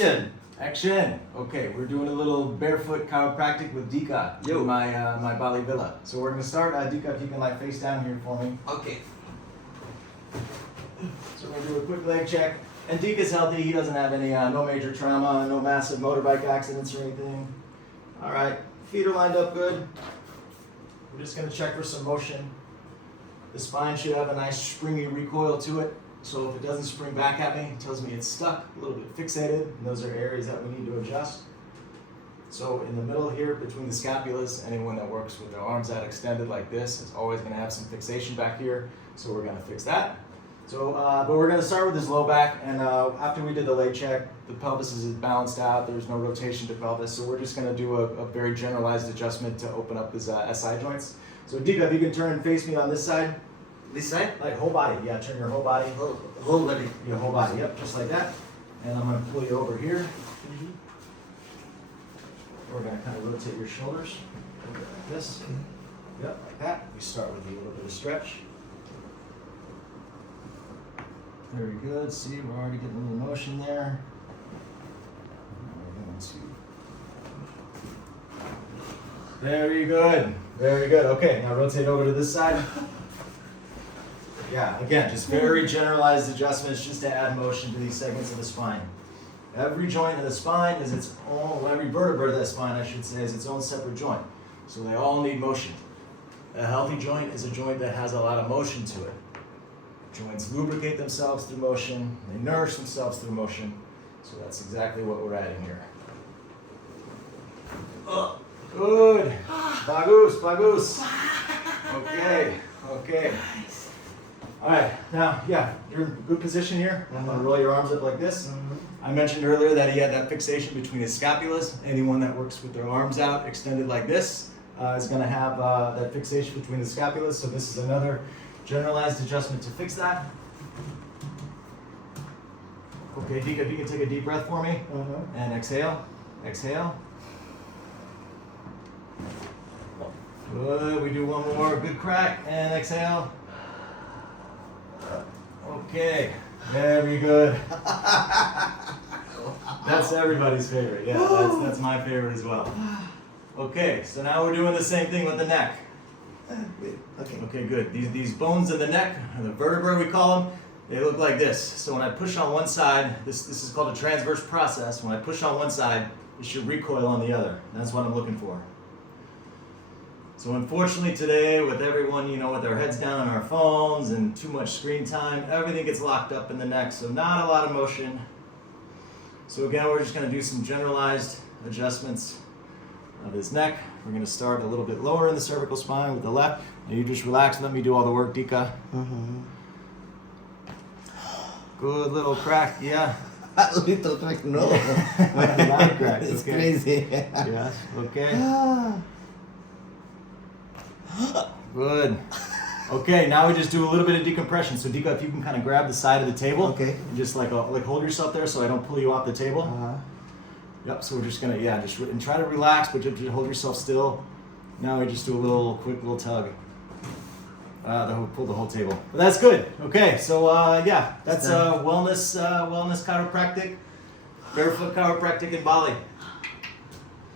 Action! Action! Okay, we're doing a little barefoot chiropractic with Dika in my Bali villa. So we're gonna start. Dika, if you can face down here for me. Okay. So we're gonna do a quick leg check. And Dika's healthy. He doesn't have any no major trauma, no massive motorbike accidents or anything. All right, feet are lined up good. We're just gonna check for some motion. The spine should have a nice springy recoil to it. So if it doesn't spring back at me, it tells me it's stuck, a little bit fixated, and those are areas that we need to adjust. So in the middle here, between the scapulas, anyone that works with their arms out extended like this is always gonna have some fixation back here, so we're gonna fix that. So, but we're gonna start with this low back, and after we did the leg check, the pelvis is balanced out, there's no rotation to pelvis, so we're just gonna do a very generalized adjustment to open up his SI joints. So Dika, if you can turn and face me on this side. This side? Like whole body, yeah, turn your whole body. Whole body. Your whole body, yep, just like that. And I'm gonna pull you over here. We're gonna kind of rotate your shoulders, like this. Yep, like that. We start with a little bit of stretch. Very good, see, we're already getting a little motion there. Now we're going to... Very good, very good. Okay, now rotate over to this side. Yeah, again, just very generalized adjustments just to add motion to these segments of the spine. Every joint of the spine is its own, every vertebra of the spine, I should say, is its own separate joint. So they all need motion. A healthy joint is a joint that has a lot of motion to it. Joints lubricate themselves through motion, they nourish themselves through motion. So that's exactly what we're adding here. Good. Bagus, bagus. Okay, okay. All right, now, yeah, you're in a good position here. I'm gonna roll your arms up like this. I mentioned earlier that he had that fixation between his scapulas. Anyone that works with their arms out extended like this is gonna have that fixation between the scapulas. So this is another generalized adjustment to fix that. Okay, Dika, if you can take a deep breath for me. And exhale, exhale. Good, we do one more, good crack, and exhale. Okay, very good. That's everybody's favorite. Yeah, that's my favorite as well. Okay, so now we're doing the same thing with the neck. Okay, good. These bones in the neck, or the vertebrae we call them, they look like this. So when I push on one side, this is called a transverse process. When I push on one side, it should recoil on the other. That's what I'm looking for. So unfortunately today, with everyone, with their heads down on our phones and too much screen time, everything gets locked up in the neck, so not a lot of motion. So again, we're just gonna do some generalized adjustments of his neck. We're gonna start a little bit lower in the cervical spine with the left. Now you just relax and let me do all the work, Dika. Good little crack, yeah. Little crack, no. A lot of cracks, It's okay. crazy. Yes, okay. Good. Okay, now we just do a little bit of decompression. So Dika, if you can kind of grab the side of the table. Okay. And just like hold yourself there so I don't pull you off the table. Yep, so we're just gonna, and try to relax, but just hold yourself still. Now we just do a quick little tug. Pull the whole table. But that's good. Okay, so that's wellness chiropractic, barefoot chiropractic in Bali.